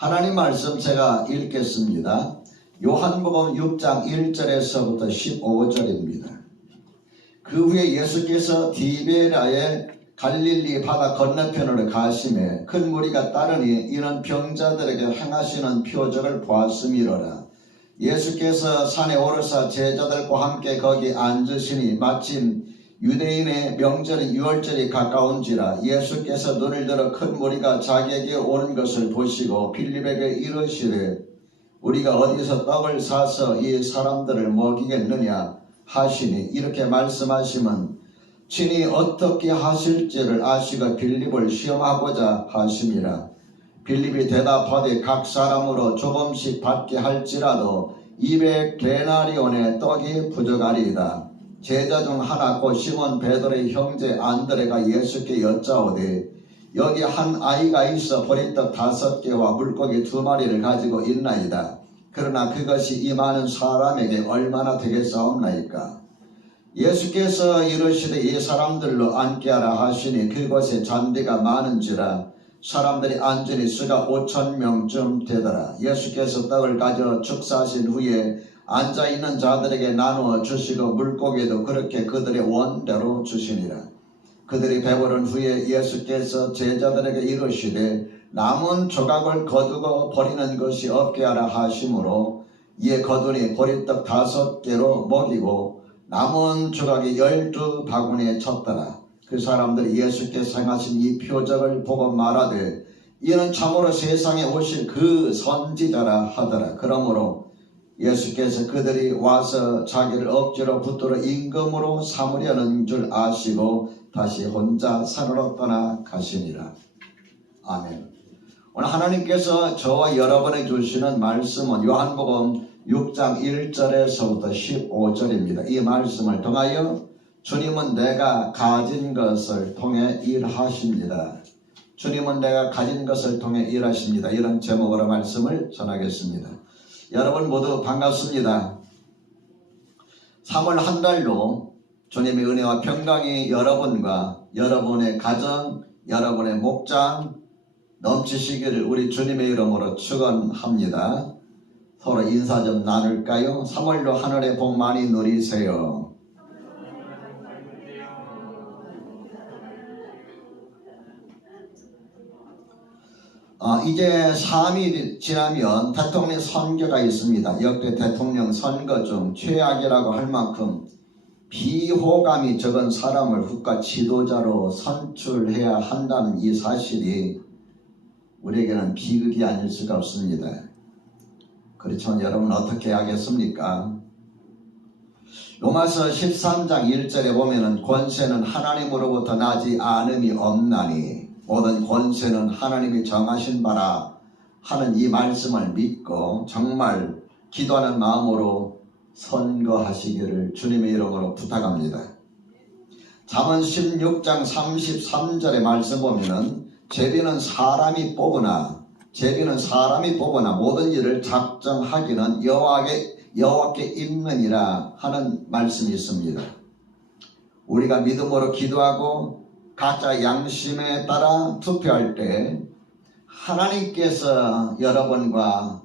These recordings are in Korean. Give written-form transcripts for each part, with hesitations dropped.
하나님 말씀 제가 읽겠습니다. 요한복음 6장 1절에서부터 15절입니다. 그 후에 예수께서 디베라의 갈릴리 바다 건너편으로 가시매 큰 무리가 따르니 이는 병자들에게 행하시는 표적을 보았음이로라. 예수께서 산에 오르사 제자들과 함께 거기 앉으시니 마침 유대인의 명절인 유월절이 가까운지라. 예수께서 눈을 들어 큰 무리가 자기에게 오는 것을 보시고 빌립에게 이르시되 우리가 어디서 떡을 사서 이 사람들을 먹이겠느냐 하시니 이렇게 말씀하시면 친히 어떻게 하실지를 아시고 빌립을 시험하고자 하심이라. 빌립이 대답하되 각 사람으로 조금씩 받게 할지라도 200데나리온의 떡이 부족하리이다. 제자 중 하나 곧 시몬 베드로의 형제 안드레가 예수께 여짜오되 여기 한 아이가 있어 보리떡 5개와 물고기 2마리를 가지고 있나이다. 그러나 그것이 이 많은 사람에게 얼마나 되겠사옵나이까. 예수께서 이르시되 이 사람들로 앉게 하라 하시니 그곳에 잔디가 많은지라 사람들이 앉으니 수가 5,000명쯤 되더라. 예수께서 떡을 가져 축사하신 후에 앉아있는 자들에게 나누어 주시고 물고기도 그렇게 그들의 원대로 주시니라. 그들이 배부른 후에 예수께서 제자들에게 이르시되 남은 조각을 거두고 버리는 것이 없게 하라 하심으로 이에 거두니 보리떡 5개로 먹이고 남은 조각이 12바구니에 쳤더라. 그 사람들이 예수께서 행하신 이 표적을 보고 말하되 이는 참으로 세상에 오실 그 선지자라 하더라. 그러므로 예수께서 그들이 와서 자기를 억지로 붙들어 임금으로 삼으려는 줄 아시고 다시 혼자 산으로 떠나가시니라. 아멘. 오늘 하나님께서 저와 여러분에게 주시는 말씀은 요한복음 6장 1절에서부터 15절입니다. 이 말씀을 통하여 주님은 내가 가진 것을 통해 일하십니다. 주님은 내가 가진 것을 통해 일하십니다. 이런 제목으로 말씀을 전하겠습니다. 여러분 모두 반갑습니다. 3월 한 달로 주님의 은혜와 평강이 여러분과 여러분의 가정, 여러분의 목장 넘치시기를 우리 주님의 이름으로 축원합니다. 서로 인사 좀 나눌까요? 3월도 하늘의 복 많이 누리세요. 이제 3일 지나면 대통령 선거가 있습니다. 역대 대통령 선거 중 최악이라고 할 만큼 비호감이 적은 사람을 국가 지도자로 선출해야 한다는 이 사실이 우리에게는 비극이 아닐 수가 없습니다. 그렇지만 여러분 어떻게 하겠습니까? 로마서 13장 1절에 보면은 권세는 하나님으로부터 나지 않음이 없나니 모든 권세는 하나님이 정하신 바라 하는 이 말씀을 믿고 정말 기도하는 마음으로 선거하시기를 주님의 이름으로 부탁합니다. 잠언 16장 33절의 말씀 보면은 제비는 사람이 뽑으나 모든 일을 작정하기는 여호와께 있느니라 하는 말씀이 있습니다. 우리가 믿음으로 기도하고 각자 양심에 따라 투표할 때 하나님께서 여러분과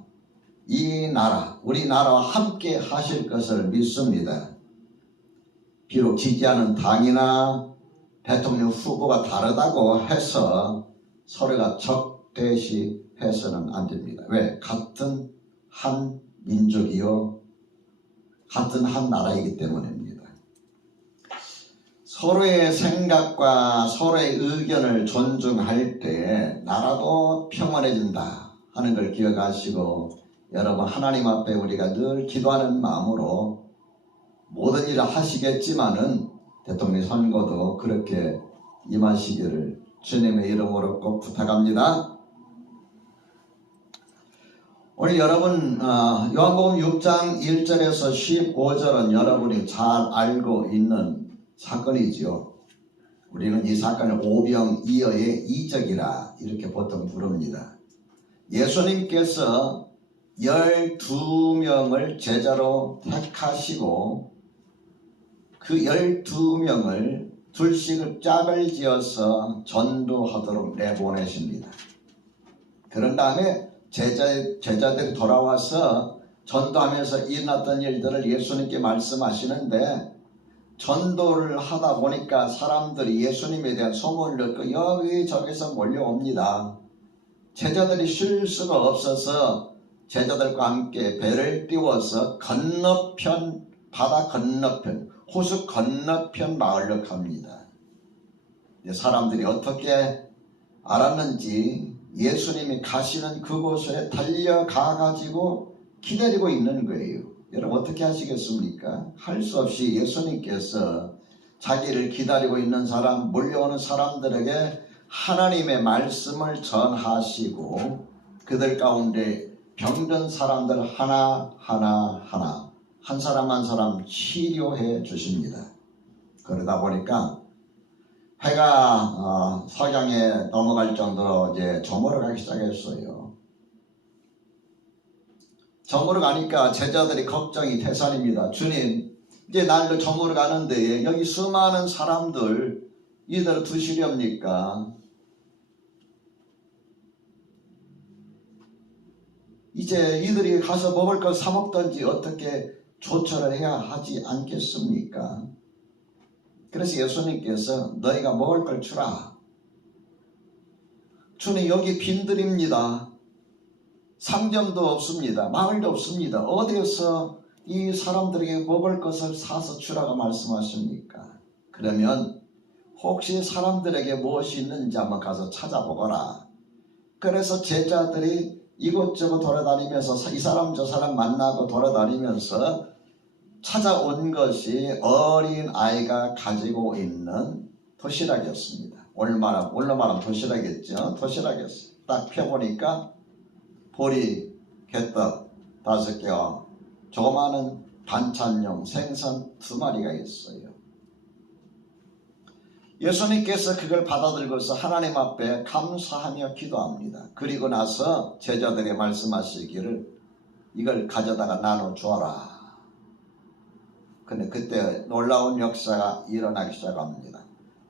이 나라, 우리나라와 함께 하실 것을 믿습니다. 비록 지지하는 당이나 대통령 후보가 다르다고 해서 서로가 적대시해서는 안 됩니다. 왜? 같은 한 민족이요 같은 한 나라이기 때문입니다. 서로의 생각과 서로의 의견을 존중할 때 나라도 평안해진다 하는 걸 기억하시고 여러분 하나님 앞에 우리가 늘 기도하는 마음으로 모든 일을 하시겠지만은 대통령 선거도 그렇게 임하시기를 주님의 이름으로 꼭 부탁합니다. 오늘 여러분 요한복음 6장 1절에서 15절은 여러분이 잘 알고 있는 사건이지요. 우리는 이 사건을 오병이어의 이적이라 이렇게 보통 부릅니다. 예수님께서 12명을 제자로 택하시고 그 12명을 둘씩을 짝을 지어서 전도하도록 내보내십니다. 그런 다음에 제자들이 돌아와서 전도하면서 일어났던 일들을 예수님께 말씀하시는데, 전도를 하다 보니까 사람들이 예수님에 대한 소문을 듣고 여기저기서 몰려옵니다. 제자들이 쉴 수가 없어서 제자들과 함께 배를 띄워서 건너편, 바다 건너편, 호수 건너편 마을로 갑니다. 사람들이 어떻게 알았는지 예수님이 가시는 그곳에 달려가 가지고 기다리고 있는 거예요. 여러분 어떻게 하시겠습니까? 할 수 없이 예수님께서 자기를 기다리고 있는 사람, 몰려오는 사람들에게 하나님의 말씀을 전하시고 그들 가운데 병든 사람들 하나하나 한 사람 한 사람 치료해 주십니다. 그러다 보니까 해가 서경에 넘어갈 정도로 이제 저물어 가기 시작했어요. 저물어 가니까 제자들이 걱정이 태산입니다. 주님, 이제 날도 저물어 가는데 여기 수많은 사람들 이대로 두시렵니까? 이제 이들이 가서 먹을 걸 사 먹든지 어떻게 조처를 해야 하지 않겠습니까? 그래서 예수님께서 너희가 먹을 걸 주라. 주님, 여기 빈들입니다. 상점도 없습니다. 마을도 없습니다. 어디에서 이 사람들에게 먹을 것을 사서 주라고 말씀하십니까? 그러면 혹시 사람들에게 무엇이 있는지 한번 가서 찾아보거라. 그래서 제자들이 이곳저곳 돌아다니면서 이 사람 저 사람 만나고 돌아다니면서 찾아온 것이 어린 아이가 가지고 있는 도시락이었습니다. 오늘로 말하면 도시락이었죠. 도시락이었어요. 딱 펴보니까 보리, 개떡 5개와 조그마한 반찬용 생선 2마리가 있어요. 예수님께서 그걸 받아들고서 하나님 앞에 감사하며 기도합니다. 그리고 나서 제자들에게 말씀하시기를 이걸 가져다가 나눠주어라. 근데 그때 놀라운 역사가 일어나기 시작합니다.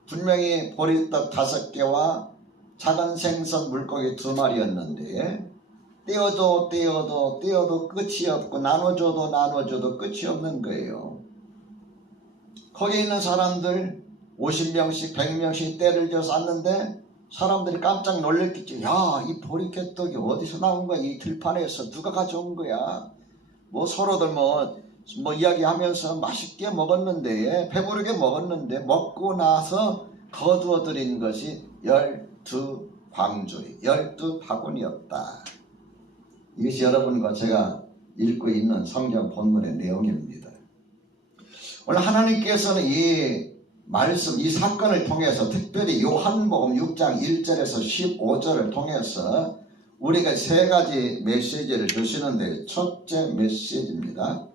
분명히 보리떡 5개와 작은 생선 물고기 2마리였는데 떼어도 끝이 없고 나눠줘도 끝이 없는 거예요. 거기 있는 사람들 50명씩 100명씩 때를 져서 쌌는데 사람들이 깜짝 놀랐겠지. 야, 이 보리개떡이 어디서 나온 거야? 이 들판에서 누가 가져온 거야? 뭐 서로들 뭐 이야기하면서 맛있게 먹었는데, 배부르게 먹었는데, 먹고 나서 거두어 드린 것이 12광주리, 12바구니였다. 이것이 여러분과 제가 읽고 있는 성경 본문의 내용입니다. 오늘 하나님께서는 이 말씀, 이 사건을 통해서 특별히 요한복음 6장 1절에서 15절을 통해서 우리가 3가지 메시지를 주시는데, 첫째 메시지입니다.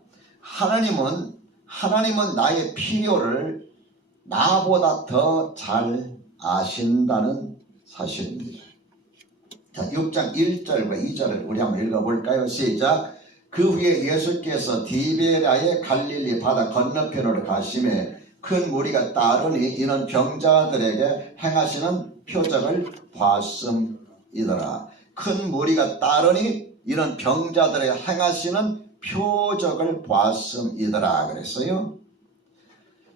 하나님은 나의 필요를 나보다 더 잘 아신다는 사실입니다. 자, 6장 1절과 2절을 우리 한번 읽어볼까요? 시작. 그 후에 예수께서 디베랴의 갈릴리 바다 건너편으로 가시매 큰 무리가 따르니 이는 병자들에게 행하시는 표적을 보았음이더라. 큰 무리가 따르니 이는 병자들에게 행하시는 표적을 보았음이더라 그랬어요.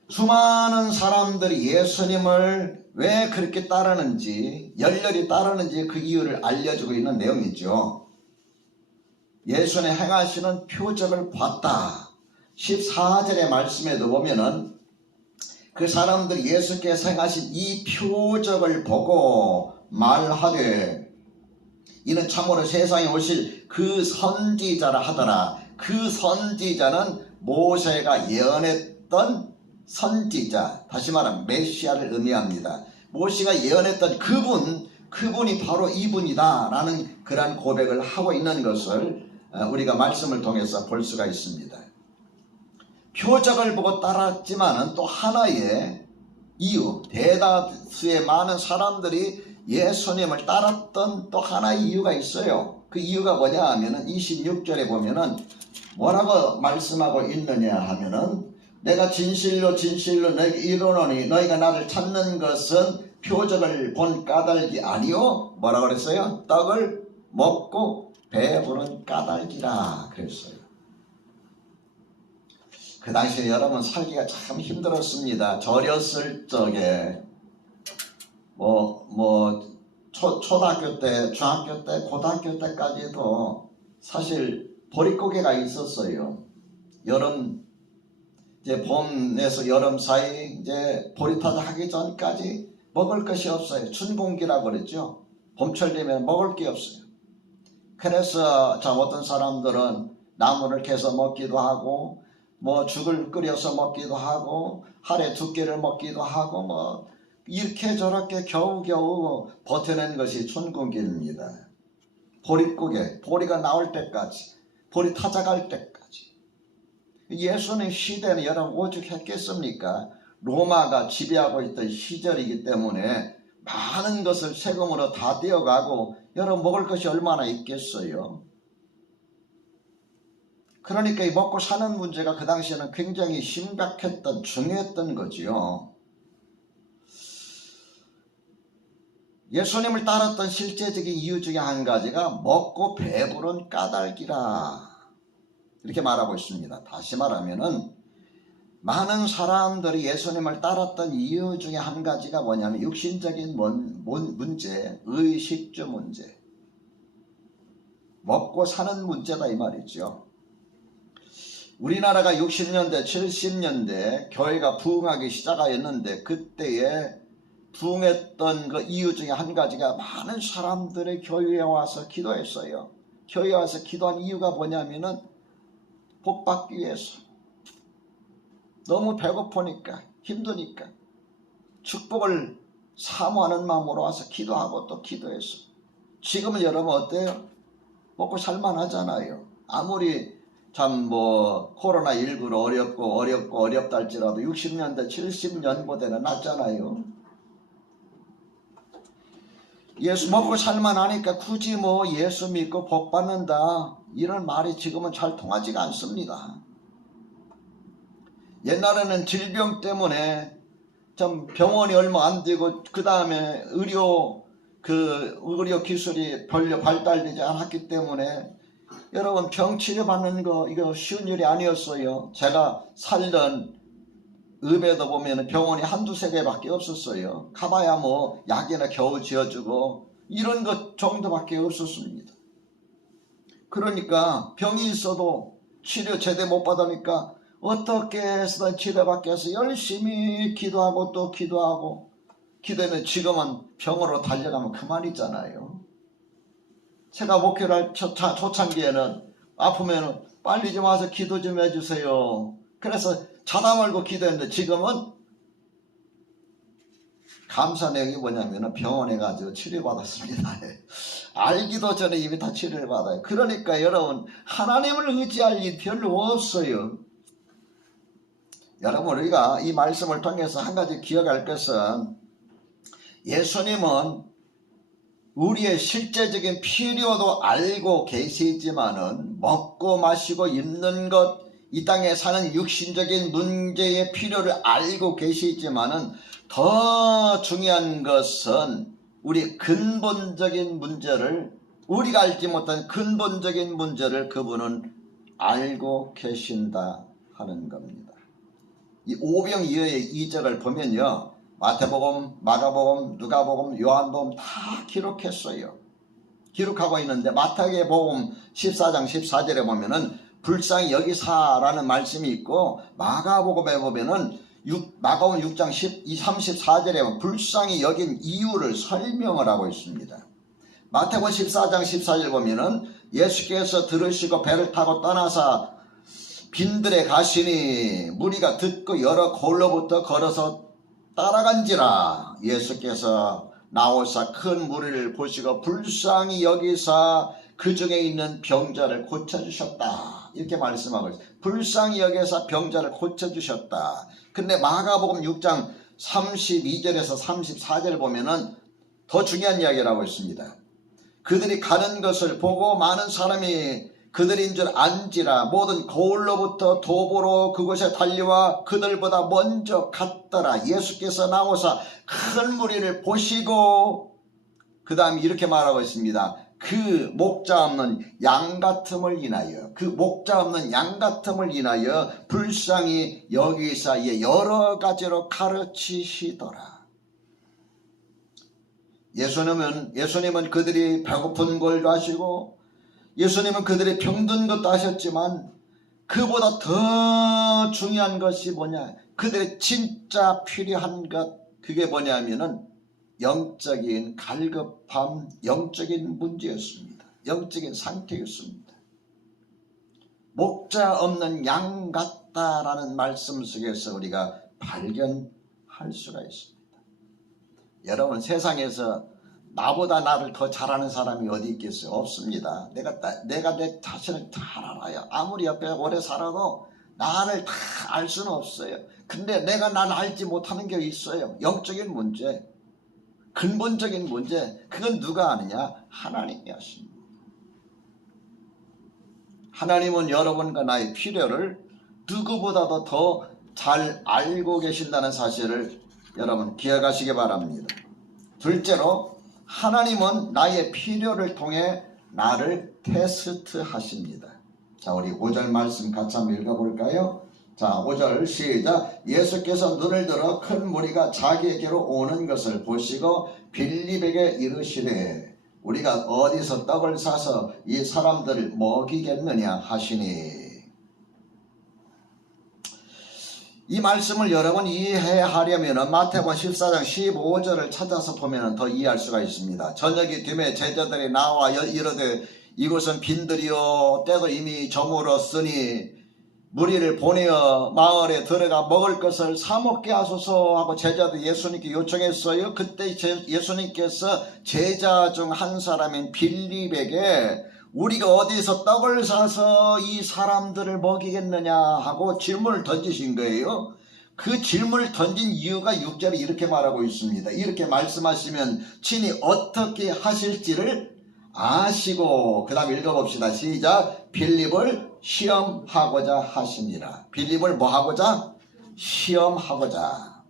수많은 사람들이 예수님을 왜 그렇게 따르는지, 열렬히 따르는지 그 이유를 알려주고 있는 내용이죠. 예수님 행하시는 표적을 봤다. 14절의 말씀에도 보면은 그 사람들이 예수께서 행하신 이 표적을 보고 말하되 이는 참으로 세상에 오실 그 선지자라 하더라. 그 선지자는 모세가 예언했던 선지자, 다시 말하면 메시아를 의미합니다. 모세가 예언했던 그분이 바로 이분이다 라는 그러한 고백을 하고 있는 것을 우리가 말씀을 통해서 볼 수가 있습니다. 표적을 보고 따랐지만은 또 하나의 이유, 대다수의 많은 사람들이 예수님을 따랐던 또 하나의 이유가 있어요. 그 이유가 뭐냐 하면은 26절에 보면은 뭐라고 말씀하고 있느냐 하면은 내가 진실로 너에게 이르노니 너희가 나를 찾는 것은 표적을 본 까닭이 아니요. 뭐라고 그랬어요? 떡을 먹고 배부른 까닭이라 그랬어요. 그 당시에 여러분 살기가 참 힘들었습니다. 절였을 적에 초등학교 때, 중학교 때, 고등학교 때까지도 사실 보릿고개가 있었어요. 여름 이제 봄에서 여름 사이 이제 보리타자 하기 전까지 먹을 것이 없어요. 춘공기라고 그랬죠. 봄철 되면 먹을 게 없어요. 그래서 어떤 사람들은 나무를 캐서 먹기도 하고 죽을 끓여서 먹기도 하고 하루에 2끼를 먹기도 하고 이렇게 저렇게 겨우겨우 버텨낸 것이 춘공기입니다. 보릿고개, 보리가 나올 때까지, 보리 타작할 때까지. 예수님 시대는 여러분 오죽했겠습니까? 로마가 지배하고 있던 시절이기 때문에 많은 것을 세금으로 다 떼어가고 여러분 먹을 것이 얼마나 있겠어요? 그러니까 이 먹고 사는 문제가 그 당시에는 굉장히 심각했던, 중요했던 거지요. 예수님을 따랐던 실제적인 이유 중에 한 가지가 먹고 배부른 까닭이라 이렇게 말하고 있습니다. 다시 말하면은 많은 사람들이 예수님을 따랐던 이유 중에 한 가지가 뭐냐면 육신적인 문제, 의식주 문제, 먹고 사는 문제다 이 말이죠. 우리나라가 60년대, 70년대 교회가 부흥하기 시작하였는데 그때에 부흥했던 그 이유 중에 한 가지가 많은 사람들의 교회에 와서 기도했어요. 교회에 와서 기도한 이유가 뭐냐면은 복 받기 위해서. 너무 배고프니까, 힘드니까 축복을 사모하는 마음으로 와서 기도하고 또 기도했어. 지금은 여러분 어때요? 먹고 살만하잖아요. 아무리 코로나19로 어렵다 할지라도 60년대 70년보다는 낫잖아요. 예수 먹고 살만하니까 굳이 예수 믿고 복 받는다 이런 말이 지금은 잘 통하지가 않습니다. 옛날에는 질병 때문에 병원이 얼마 안 되고 그 다음에 의료 기술이 별로 발달되지 않았기 때문에 여러분 병 치료받는 거 이거 쉬운 일이 아니었어요. 제가 살던 읍에도 보면 병원이 1~2~3개밖에 없었어요. 가봐야 약이나 겨우 지어주고 이런 것 정도밖에 없었습니다. 그러니까 병이 있어도 치료 제대로 못 받으니까 어떻게 해서든 치료받기 위해서 열심히 기도하고 또 기도하고 기도하면 지금은 병으로 달려가면 그만이잖아요. 제가 목회를 할 초창기에는 아프면 빨리 좀 와서 기도 좀 해주세요. 그래서 자다 말고 기도했는데 지금은 감사 내용이 뭐냐면 병원에 가서 치료받았습니다. 알기도 전에 이미 다 치료를 받아요. 그러니까 여러분 하나님을 의지할 일 별로 없어요. 여러분 우리가 이 말씀을 통해서 한 가지 기억할 것은 예수님은 우리의 실제적인 필요도 알고 계시지만은 먹고 마시고 입는 것, 이 땅에 사는 육신적인 문제의 필요를 알고 계시지만은 더 중요한 것은 우리 근본적인 문제를, 우리가 알지 못한 근본적인 문제를 그분은 알고 계신다 하는 겁니다. 이 오병이어의 이적을 보면요, 마태복음, 마가복음, 누가복음, 요한복음 다 기록했어요. 기록하고 있는데 마태복음 14장 14절에 보면은 불쌍히 여기사라는 말씀이 있고, 마가복음에 보면은 마가복음 6장 34절에 보면 불쌍히 여긴 이유를 설명을 하고 있습니다. 마태복음 14장 14절 보면은 예수께서 들으시고 배를 타고 떠나사 빈들에 가시니 무리가 듣고 여러 골로부터 걸어서 따라간지라. 예수께서 나오사 큰 무리를 보시고 불쌍히 여기사 그 중에 있는 병자를 고쳐주셨다. 이렇게 말씀하고 있어요. 불쌍히 여기사 병자를 고쳐주셨다. 근데 마가복음 6장 32절에서 34절 보면은 더 중요한 이야기를 하고 있습니다. 그들이 가는 것을 보고 많은 사람이 그들인 줄 안지라. 모든 거울로부터 도보로 그곳에 달려와 그들보다 먼저 갔더라. 예수께서 나오사 큰 무리를 보시고 그 다음에 이렇게 말하고 있습니다. 그 목자 없는 양 같음을 인하여, 그 목자 없는 양 같음을 인하여 불쌍히 여기사 여러 가지로 가르치시더라. 예수님은 그들이 배고픈 걸도 아시고, 예수님은 그들이 병든 것도 아셨지만, 그보다 더 중요한 것이 뭐냐, 그들의 진짜 필요한 것, 그게 뭐냐면은 영적인 갈급함, 영적인 문제였습니다. 영적인 상태였습니다. 목자 없는 양 같다라는 말씀 속에서 우리가 발견할 수가 있습니다. 여러분, 세상에서 나보다 나를 더 잘하는 사람이 어디 있겠어요? 없습니다. 내가 내 자신을 잘 알아요. 아무리 옆에 오래 살아도 나를 다 알 수는 없어요. 근데 내가 나를 알지 못하는 게 있어요. 영적인 문제, 근본적인 문제. 그건 누가 아느냐? 하나님이 아십니다. 하나님은 여러분과 나의 필요를 누구보다도 더 잘 알고 계신다는 사실을 여러분 기억하시기 바랍니다. 둘째로, 하나님은 나의 필요를 통해 나를 테스트하십니다. 자, 우리 5절 말씀 같이 한번 읽어볼까요? 자, 5절 시작. 예수께서 눈을 들어 큰 무리가 자기에게로 오는 것을 보시고 빌립에게 이르시되 우리가 어디서 떡을 사서 이 사람들을 먹이겠느냐 하시니. 이 말씀을 여러분 이해하려면 마태복음 14장 15절을 찾아서 보면 더 이해할 수가 있습니다. 저녁이 되매 제자들이 나와 이르되 이곳은 빈들이요 때도 이미 저물었으니 무리를 보내어 마을에 들어가 먹을 것을 사 먹게 하소서 하고 제자들이 예수님께 요청했어요. 그때 예수님께서 제자 중 한 사람인 빌립에게 우리가 어디서 떡을 사서 이 사람들을 먹이겠느냐 하고 질문을 던지신 거예요. 그 질문을 던진 이유가 6절에 이렇게 말하고 있습니다. 이렇게 말씀하시면 친히 어떻게 하실지를 아시고, 그 다음 읽어봅시다. 시작. 빌립을 시험하고자 하시니라. 빌립을 뭐 하고자? 시험하고자.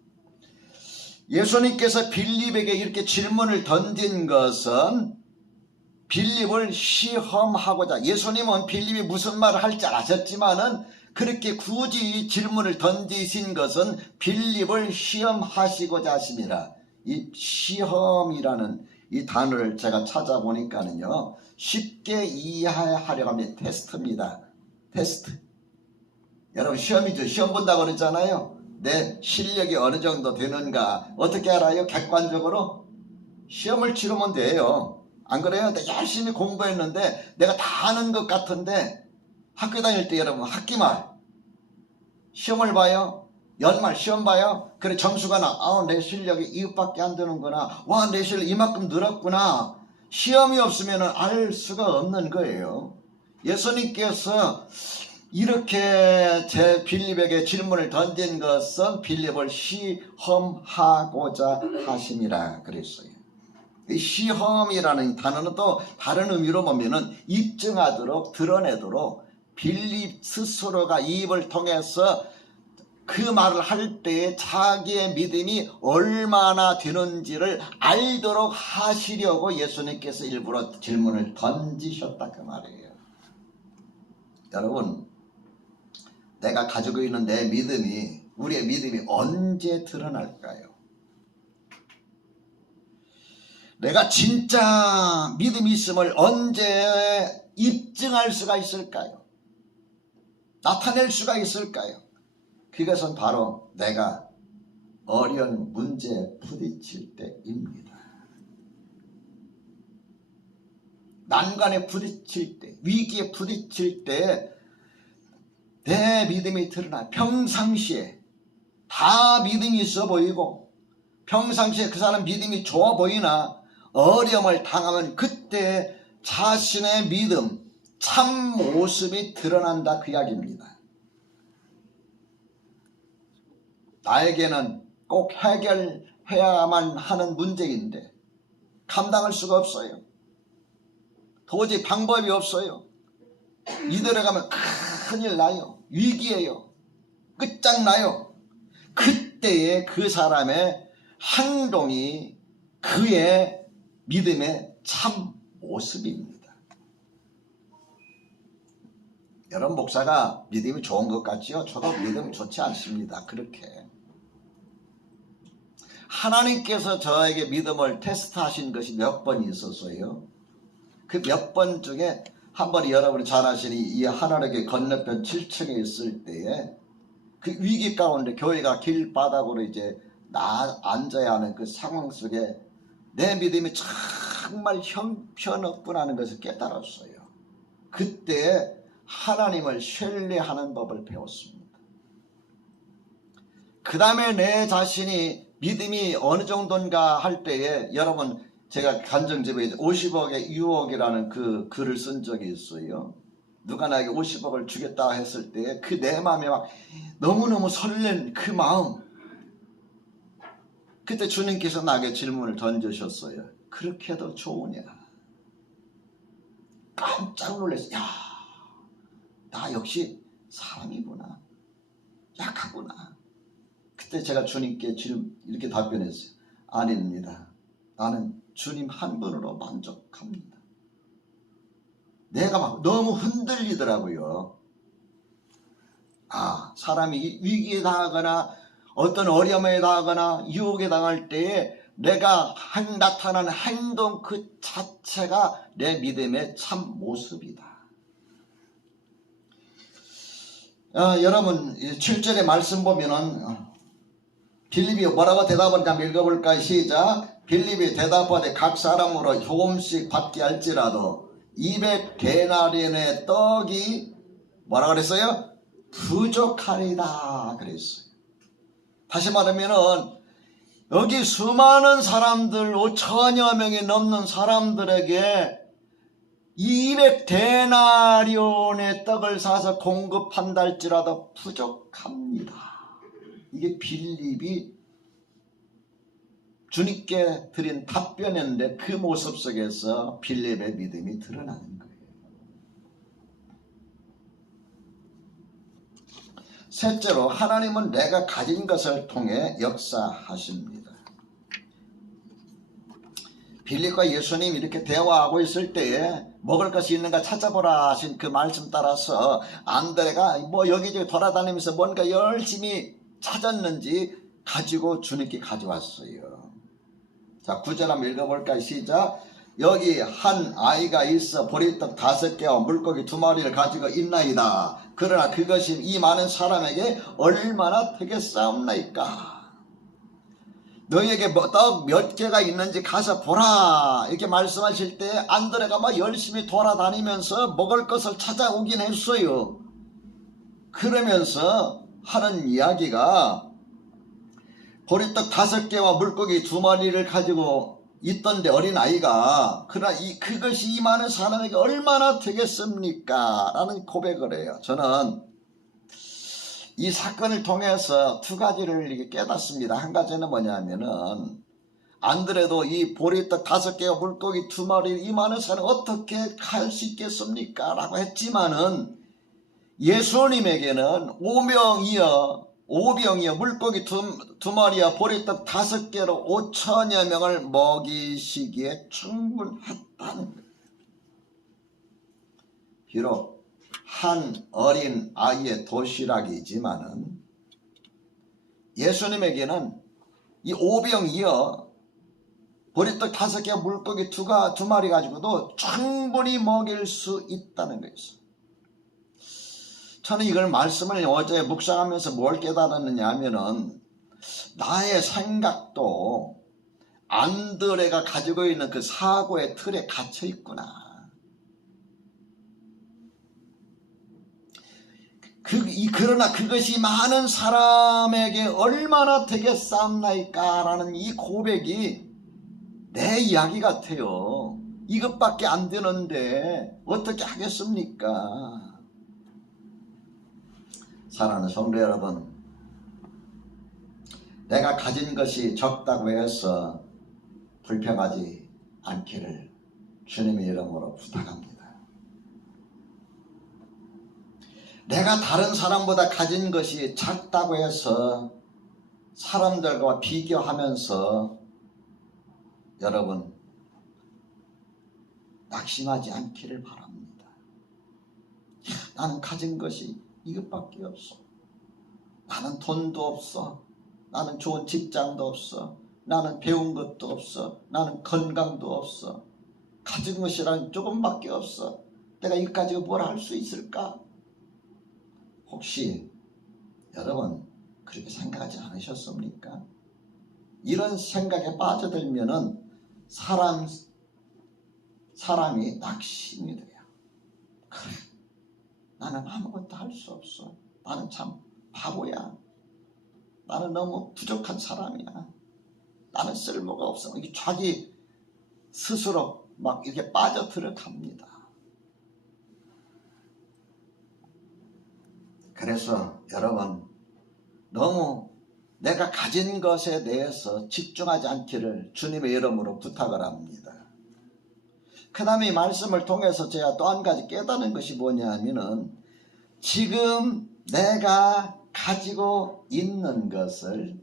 예수님께서 빌립에게 이렇게 질문을 던진 것은 빌립을 시험하고자. 예수님은 빌립이 무슨 말을 할지 아셨지만은 그렇게 굳이 질문을 던지신 것은 빌립을 시험하시고자 하십니다. 이 시험이라는 이 단어를 제가 찾아보니까는요, 쉽게 이해하려고 하면 테스트입니다. 테스트. 여러분, 시험이죠. 시험 본다고 그랬잖아요. 내 실력이 어느 정도 되는가 어떻게 알아요? 객관적으로 시험을 치르면 돼요. 안 그래요? 내가 열심히 공부했는데 내가 다 아는 것 같은데 학교 다닐 때 여러분 학기말 시험을 봐요. 연말 시험 봐요. 그래 점수가 나. 내 실력이 이것밖에 안 되는구나. 와, 내 실력 이만큼 늘었구나. 시험이 없으면 알 수가 없는 거예요. 예수님께서 이렇게 제 빌립에게 질문을 던진 것은 빌립을 시험하고자 하심이라 그랬어요. 이 시험이라는 단어는 또 다른 의미로 보면은 입증하도록, 드러내도록 빌립 스스로가 입을 통해서 그 말을 할 때에 자기의 믿음이 얼마나 되는지를 알도록 하시려고 예수님께서 일부러 질문을 던지셨다 그 말이에요. 여러분, 내가 가지고 있는 내 믿음이, 우리의 믿음이 언제 드러날까요? 내가 진짜 믿음이 있음을 언제 입증할 수가 있을까요? 나타낼 수가 있을까요? 그것은 바로 내가 어려운 문제에 부딪힐 때입니다. 난관에 부딪힐 때, 위기에 부딪힐 때 내 믿음이 드러나. 평상시에 다 믿음이 있어 보이고 평상시에 그 사람 믿음이 좋아 보이나 어려움을 당하면 그때 자신의 믿음, 참 모습이 드러난다 그 이야기입니다. 나에게는 꼭 해결해야만 하는 문제인데 감당할 수가 없어요. 도저히 방법이 없어요. 이대로 가면 큰일 나요. 위기예요. 끝장나요. 그때에 그 사람의 행동이 그의 믿음의 참 모습입니다. 여러분, 목사가 믿음이 좋은 것 같지요? 저도 믿음이 좋지 않습니다. 그렇게 하나님께서 저에게 믿음을 테스트하신 것이 몇 번 있었어요. 그 몇 번 중에 한 번이 여러분이 잘 아시니 이 하늘에게 건너편 7층에 있을 때에 그 위기 가운데 교회가 길바닥으로 이제 앉아야 하는 그 상황 속에 내 믿음이 정말 형편없구나는 것을 깨달았어요. 그때 하나님을 신뢰하는 법을 배웠습니다. 그 다음에 내 자신이 믿음이 어느 정도인가 할 때에 여러분, 제가 간증집에 50억의 유혹이라는 그 글을 쓴 적이 있어요. 누가 나에게 50억을 주겠다 했을 때 그 내 마음에 막 너무너무 설렌 그 마음, 그때 주님께서 나에게 질문을 던지셨어요. 그렇게 해도 좋으냐? 깜짝 놀랐어요. 야, 나 역시 사람이구나, 약하구나. 그때 제가 주님께 이렇게 답변했어요. 아닙니다. 나는 주님 한 분으로 만족합니다. 내가 막 너무 흔들리더라고요. 사람이 위기에 당하거나 어떤 어려움에 당하거나 유혹에 당할 때에 내가 나타나는 행동 그 자체가 내 믿음의 참 모습이다. 여러분, 7절의 말씀 보면은 빌립이 뭐라고 대답을 한번 읽어볼까요? 시작. 빌립이 대답하되 각 사람으로 조금씩 받게 할지라도 200데나리온의 떡이 뭐라 그랬어요? 부족하리다 그랬어요. 다시 말하면은 여기 수많은 사람들, 5천여 명이 넘는 사람들에게 200데나리온의 떡을 사서 공급한다 할지라도 부족합니다. 이게 빌립이 주님께 드린 답변인데 그 모습 속에서 빌립의 믿음이 드러나는 거예요. 셋째로, 하나님은 내가 가진 것을 통해 역사하십니다. 빌립과 예수님 이렇게 대화하고 있을 때에 먹을 것이 있는가 찾아보라 하신 그 말씀 따라서 안드레가 여기저기 돌아다니면서 뭔가 열심히 찾았는지 가지고 주님께 가져왔어요. 자, 9절 한번 읽어볼까요? 시작. 여기 한 아이가 있어 보리떡 5개와 물고기 2마리를 가지고 있나이다. 그러나 그것이 이 많은 사람에게 얼마나 되겠사옵나이까. 너희에게 떡 몇 개가 있는지 가서 보라. 이렇게 말씀하실 때 안드레가 막 열심히 돌아다니면서 먹을 것을 찾아오긴 했어요. 그러면서 하는 이야기가 보리떡 5개와 물고기 2마리를 가지고 있던데 어린아이가, 그러나 그것이 이 많은 사람에게 얼마나 되겠습니까? 라는 고백을 해요. 저는 이 사건을 통해서 2가지를 이렇게 깨닫습니다. 한 가지는 뭐냐면은 안드레도 이 보리떡 5개와 물고기 2마리 이 많은 사람 어떻게 갈 수 있겠습니까? 라고 했지만은 예수님에게는 오병이어 물고기 2마리와 보리떡 5개로 5천여 명을 먹이시기에 충분했다는 거예요. 비록 한 어린 아이의 도시락이지만은 예수님에게는 이 오병이어 보리떡 5개와 물고기 2마리 가지고도 충분히 먹일 수 있다는 것이죠. 저는 이걸 말씀을 어제 묵상하면서 뭘 깨달았느냐 하면은 나의 생각도 안드레가 가지고 있는 그 사고의 틀에 갇혀 있구나. 그러나 그것이 많은 사람에게 얼마나 되겠사옵나이까 라는 이 고백이 내 이야기 같아요. 이것밖에 안 되는데 어떻게 하겠습니까? 사랑하는 성도 여러분, 내가 가진 것이 적다고 해서 불평하지 않기를 주님의 이름으로 부탁합니다. 내가 다른 사람보다 가진 것이 작다고 해서 사람들과 비교하면서 여러분 낙심하지 않기를 바랍니다. 나는 가진 것이 이것밖에 없어. 나는 돈도 없어. 나는 좋은 직장도 없어. 나는 배운 것도 없어. 나는 건강도 없어. 가진 것이란 조금밖에 없어. 내가 이거 가지고 뭘 할 수 있을까? 혹시 여러분 그렇게 생각하지 않으셨습니까? 이런 생각에 빠져들면은 사람이 낙심이 돼요. 그래, 나는 아무것도 할 수 없어. 나는 참 바보야. 나는 너무 부족한 사람이야. 나는 쓸모가 없어. 이게 자기 스스로 막 이렇게 빠져 들어갑니다. 그래서 여러분 너무 내가 가진 것에 대해서 집중하지 않기를 주님의 이름으로 부탁을 합니다. 그 다음에 이 말씀을 통해서 제가 또 한 가지 깨닫는 것이 뭐냐면은 지금 내가 가지고 있는 것을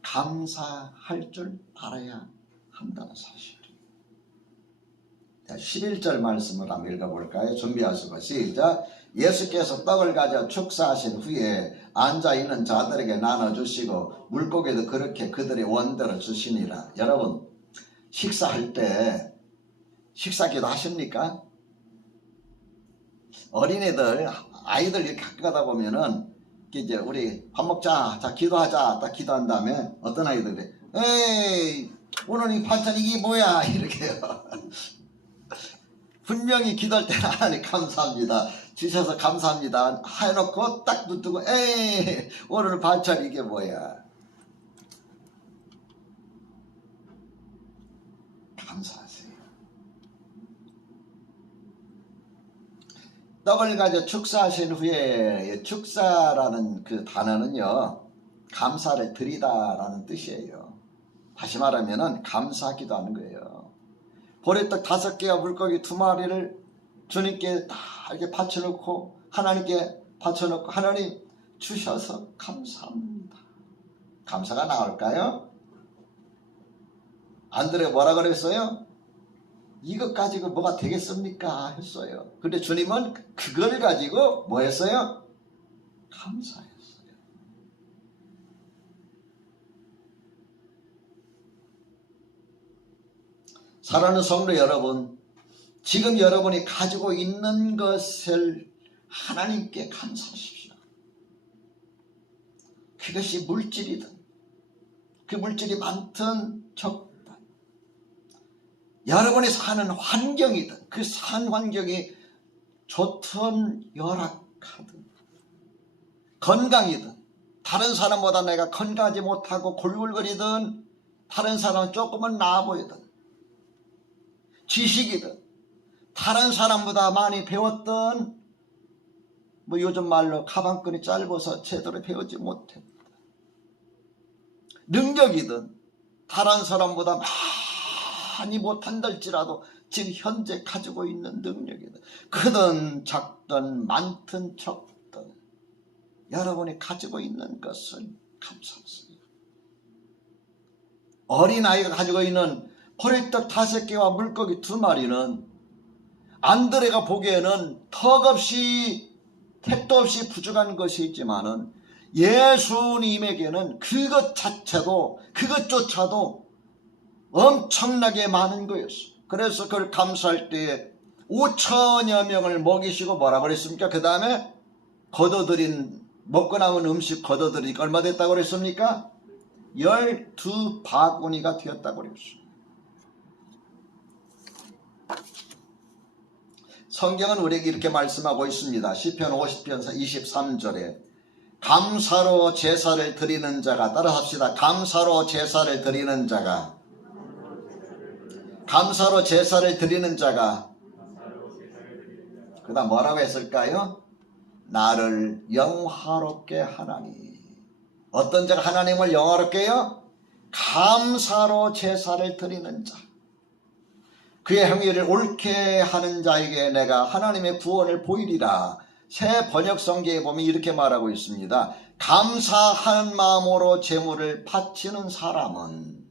감사할 줄 알아야 한다는 사실이에요. 11절 말씀을 한번 읽어볼까요? 준비하시고 시작. 예수께서 떡을 가져 축사하신 후에 앉아있는 자들에게 나눠주시고 물고기도 그렇게 그들의 원대로 주시니라. 여러분 식사할 때 식사기도 하십니까? 어린애들 아이들 이렇게 학교 가다 보면은 이제 우리 밥 먹자, 자 기도하자, 딱 기도한 다음에 어떤 아이들이 에이 오늘 이 반찬 이게 뭐야 이렇게요. 분명히 기도할 때는 하나님 감사합니다, 주셔서 감사합니다 해놓고 딱 눈 뜨고 에이 오늘 반찬 이게 뭐야. 감사하세요. 떡을 가져 축사하신 후에, 축사라는 그 단어는요 감사를 드리다라는 뜻이에요. 다시 말하면은 감사하기도 하는 거예요. 보리떡 5개와 물고기 2마리를 주님께 다 이렇게 바쳐놓고 하나님께 바쳐놓고 하나님 주셔서 감사합니다. 감사가 나올까요? 안드레가 뭐라 그랬어요? 이것 가지고 뭐가 되겠습니까? 했어요. 근데 주님은 그걸 가지고 뭐 했어요? 감사했어요. 사랑하는 성도 여러분, 지금 여러분이 가지고 있는 것을 하나님께 감사하십시오. 그것이 물질이든 그 물질이 많든 적든 여러분이 사는 환경이든 그 산 환경이 좋든 열악하든 건강이든 다른 사람보다 내가 건강하지 못하고 골골거리든 다른 사람은 조금은 나아 보이든 지식이든 다른 사람보다 많이 배웠던 뭐 요즘 말로 가방끈이 짧아서 제대로 배우지 못했다. 능력이든 다른 사람보다 많이 못한달지라도 지금 현재 가지고 있는 능력이든 크든 작든 많든 적든 여러분이 가지고 있는 것을 감사하세요. 어린아이가 가지고 있는 보리떡 5개와 물고기 2마리는 안드레가 보기에는 턱없이 택도 없이 부족한 것이 있지만은 예수님에게는 그것조차도 엄청나게 많은 거였어요. 그래서 그걸 감사할 때에 5천여 명을 먹이시고 뭐라 그랬습니까? 그 다음에 먹고 남은 음식 걷어들이니까 얼마 됐다고 그랬습니까? 12바구니가 되었다고 그랬어요. 성경은 우리에게 이렇게 말씀하고 있습니다. 시편 50편 23절에 감사로 제사를 드리는 자가, 따라 합시다. 감사로 제사를 드리는 자가, 감사로 제사를 드리는 자가, 그 다음 뭐라고 했을까요? 나를 영화롭게 하나니. 어떤 자가 하나님을 영화롭게 해요? 감사로 제사를 드리는 자. 그의 행위를 옳게 하는 자에게 내가 하나님의 구원을 보이리라. 새 번역 성경에 보면 이렇게 말하고 있습니다. 감사하는 마음으로 제물을 바치는 사람은,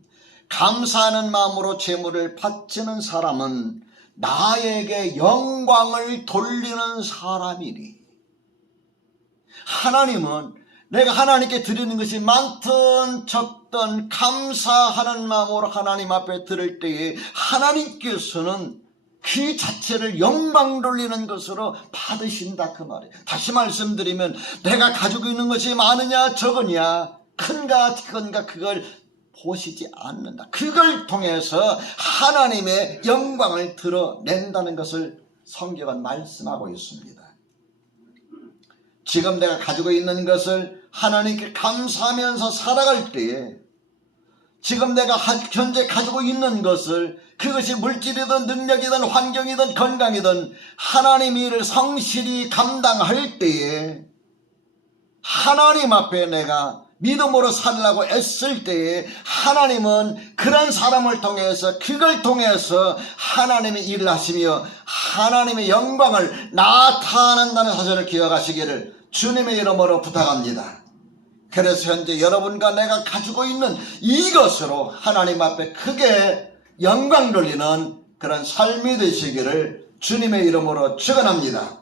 감사하는 마음으로 제물을 바치는 사람은 나에게 영광을 돌리는 사람이니. 하나님은 내가 하나님께 드리는 것이 많든 적든 감사하는 마음으로 하나님 앞에 드릴 때에 하나님께서는 그 자체를 영광 돌리는 것으로 받으신다 그 말이에요. 다시 말씀드리면 내가 가지고 있는 것이 많으냐 적으냐 큰가 작은가 그걸 보시지 않는다. 그걸 통해서 하나님의 영광을 드러낸다는 것을 성경은 말씀하고 있습니다. 지금 내가 가지고 있는 것을 하나님께 감사하면서 살아갈 때에 지금 내가 현재 가지고 있는 것을 그것이 물질이든 능력이든 환경이든 건강이든 하나님의 일을 성실히 감당할 때에 하나님 앞에 내가 믿음으로 살려고 애쓸 때에 하나님은 그런 사람을 통해서 그걸 통해서 하나님의 일을 하시며 하나님의 영광을 나타낸다는 사실을 기억하시기를 주님의 이름으로 부탁합니다. 그래서 현재 여러분과 내가 가지고 있는 이것으로 하나님 앞에 크게 영광 돌리는 그런 삶이 되시기를 주님의 이름으로 축원합니다.